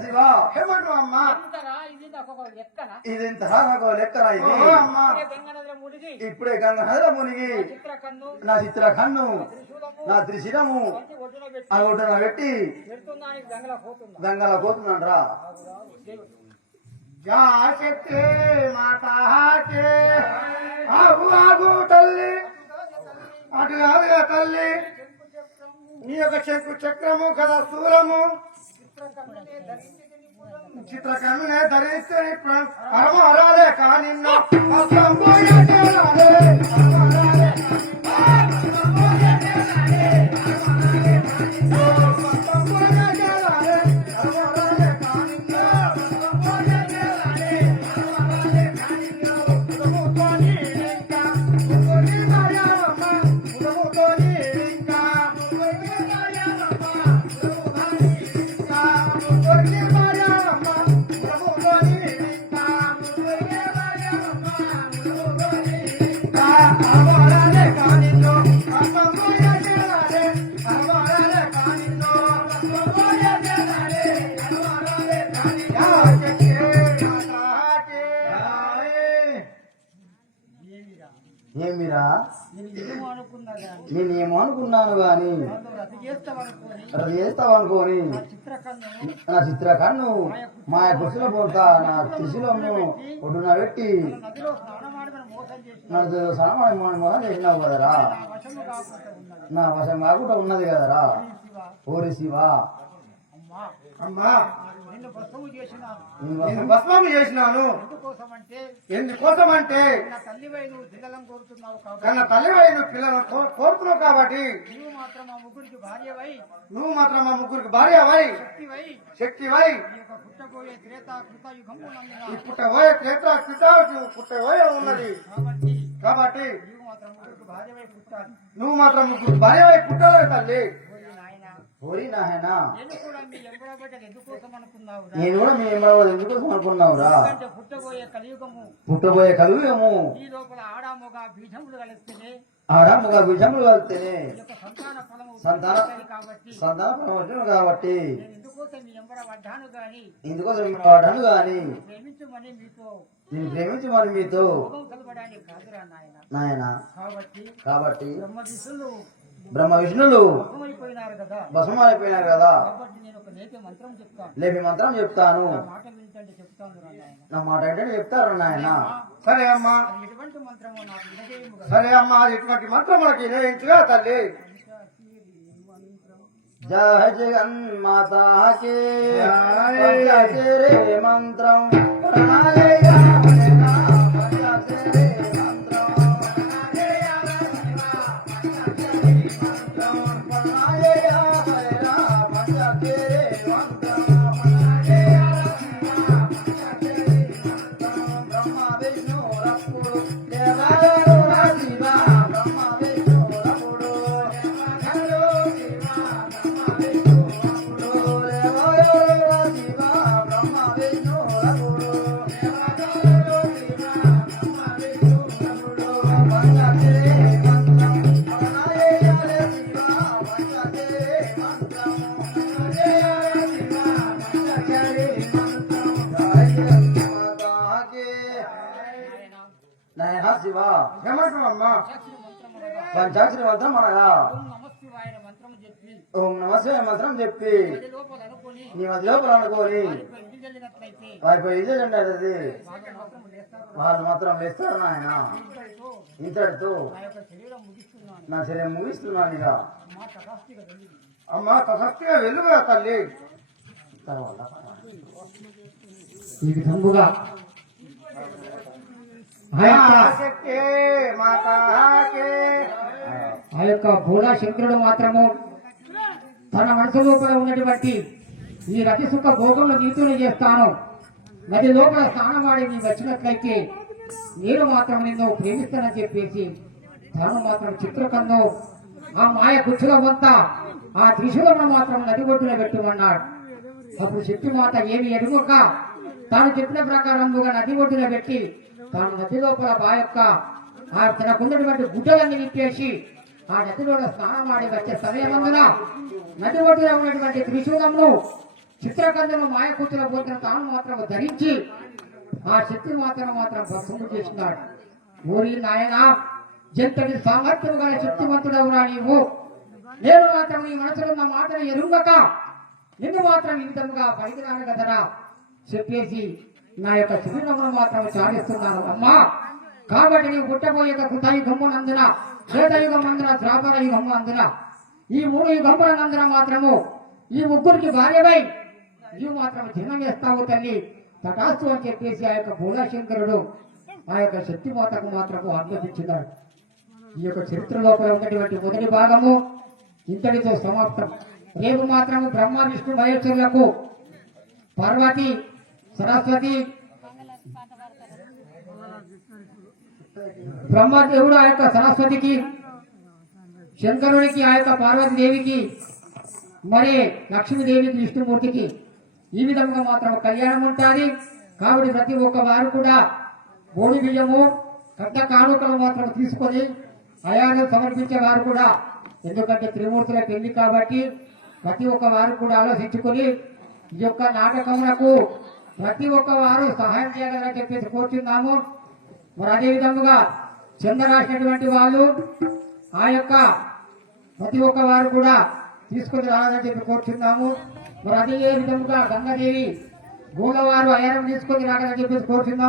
శివా ఏమంటావు అమ్మా? ఇది ఇంతరా నాకు లెక్కరా ఇది ఇప్పుడే గంగ నదిలో మునిగి నా చిత్ర కన్ను నా త్రిశిరము ఆ ఒడ్డున పెట్టి గంగల పోతుందంటరా. జాశక్తి మాతాకే ఆగు ఆగు తల్లి, అటు కాదుగా తల్లి, నీ యొక్క శంకు చక్రము కదా స్థూలము చిత్రకన్నునే ధరిస్తే పరమ హరాలే కానీ ఏమిరా నేనేమో అనుకున్నాను గాని అది చేస్తావనుకోని నా చిత్రకన్ను మా కుర్చీలో పోతా నా త్రిశూలము ఒడ్డున పెట్టి నన్ను సనమానం మోసం చేసినావు కదరా. నా వశం కాకుండా ఉన్నది కదరా. ఓరి శివా అమ్మా భస్మం చేసినాను ఎందుకోసమంటే కన్నా తల్లివై నువ్వు పిల్లలను కోరుతున్నావు కాబట్టి నువ్వు మాత్రం మా ముగ్గురికి భార్యవై శక్తివై పుట్టబోయే త్రేతా పుట్టబోయే ఉన్నది కాబట్టి నువ్వు మాత్రం ముగ్గురు భార్యవై పుట్టాలి తల్లి. ఓరి నాయనా నేను కూడా మీ ఎందుకోసం అనుకున్నావురా. పుట్టబోయే కలియుగము ఆడాముగా బీజములు కలిస్తేనే సంతాన ఫలం వచ్చిన కాబట్టి ఇందుకోసం పడ్డాను గాని నేను ప్రేమించమని మీతో నాయన. కాబట్టి బ్రహ్మ విష్ణులు భస్మైపోయినారు కదా. లేపి మంత్రం చెప్తాను, నా మాట ఏంటంటే చెప్తారు నాయన. సరే అమ్మా సరే అమ్మా ఎటువంటి మంత్రం మనకి నిర్ణయించుగా తల్లి. జయ జగన్మాతాకి మంత్రం శివ ఏమంటావమ్మా? పంచాక్షరి మంత్రం అనగా ఓం నమశివాయ మంత్రం చెప్పి నీ మధ్య లోపల అనుకోని వారిపై ఇదేండి అది వాళ్ళు మాత్రం వేస్తారు నాయన. ఇంతటితో నా శరీరం ముగిస్తున్నాను ఇక. అమ్మా తసక్తిగా వెళ్ళుగా తల్లి. ఈ విధంగా ఆ యొక్క భోళా శంకరుడు మాత్రము తన మనసు లోపల ఉన్నటువంటి ఈ రతి సుఖ భోగంలో నీతులు చేస్తాను, నది లోపల స్నానమాడి నీ వచ్చినట్లయితే నేను మాత్రం నిన్ను ప్రేమిస్తానని చెప్పేసి తాను మాత్రం చిత్రకన్ను ఆ మాయ గుచ్చుల వంత ఆ త్రిశూలను మాత్రం నది ఒడ్డున పెట్టుమన్నాడు. అప్పుడు శక్తి మాత ఏమి ఎరుగక తాను చెప్పిన ప్రకారముగా నది ఒడ్డున పెట్టి తాను నది లోపల ఆ యొక్క తనకున్నటువంటి గుడ్డలన్నీ విప్పేసి ఆ నదిలో స్నానమాడి వచ్చే సమయమందున నది ఒడ్డున ఉన్నటువంటి త్రిశూలంలో చిత్రకందును మాయకూతుల పోతున్న తాను మాత్రం ధరించి ఆ శక్తిని మాత్రం భస్మము చేసినాడు. ఊరి నాయన జంతటి సామర్థ్యం గల శక్తివంతుడవురా నీవు. నేను మాత్రం నీ మనసులో ఉన్న మాటను ఎరుగక నిన్ను మాత్రం ఈ విధముగా పైకిరాను కదరా చెప్పేసి నా యొక్క శరీరమును మాత్రం చాలిస్తున్నాను అమ్మా. కాబట్టి నీవు పుట్టబోయే కృతయుగమ్మునందున శ్వేతయుగమందున ద్రాపర యుగము అందున ఈ 3 యుగములనందున మాత్రము ఈ ముగ్గురికి భార్యవై నీవు మాత్రం జన్మ వేస్తావు తల్లి తటాస్తు అని చెప్పేసి ఆ యొక్క భోళాశంకరుడు ఆ యొక్క శక్తి మాతకు మాత్రము అనుమతించినాడు. ఈ యొక్క చరిత్ర లోపల ఉన్నటువంటి మొదటి భాగము ఇంతటితో సమాప్తం. రేపు మాత్రము బ్రహ్మ విష్ణు మహేశ్వరులకు పార్వతి సరస్వతి బ్రహ్మదేవుడు ఆ యొక్క సరస్వతికి శంకరునికి ఆ యొక్క పార్వతీదేవికి మరి లక్ష్మీదేవికి విష్ణుమూర్తికి ఈ విధంగా మాత్రం కళ్యాణం ఉంటుంది. కాబట్టి ప్రతి ఒక్క వారు కూడా బోడి బియ్యము కట్ట కానుకలు మాత్రం తీసుకొని అయాను సమర్పించే వారు కూడా, ఎందుకంటే త్రిమూర్తుల పెళ్లి కాబట్టి ప్రతి ఒక్క వారు కూడా ఆలోచించుకొని ఈ యొక్క నాటకములకు ప్రతి ఒక్క వారు సహాయం చేయాలని చెప్పేసి కోరుతున్నాము. మరి అదే విధముగా చంద రాసినటువంటి వాళ్ళు ఆ యొక్క ప్రతి ఒక్క వారు కూడా తీసుకొని రావాలని చెప్పి కోరుచున్నాము. మరి అదే విధముగా గంగాదేవి గూడవారు అయ్యారం తీసుకొని రావాలని చెప్పేసి కోరుచున్నాము.